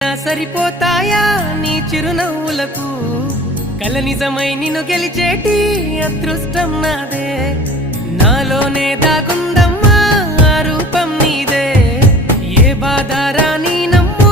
సరిపోతాయా నీ చిరునవ్వులకు కల నిజమై నిన్ను గెలిచేటి అదృష్టం నాదే నాలోనే దాగుందమ్మా ఆ రూపం నీదే ఏ బాధ రాని నమ్ము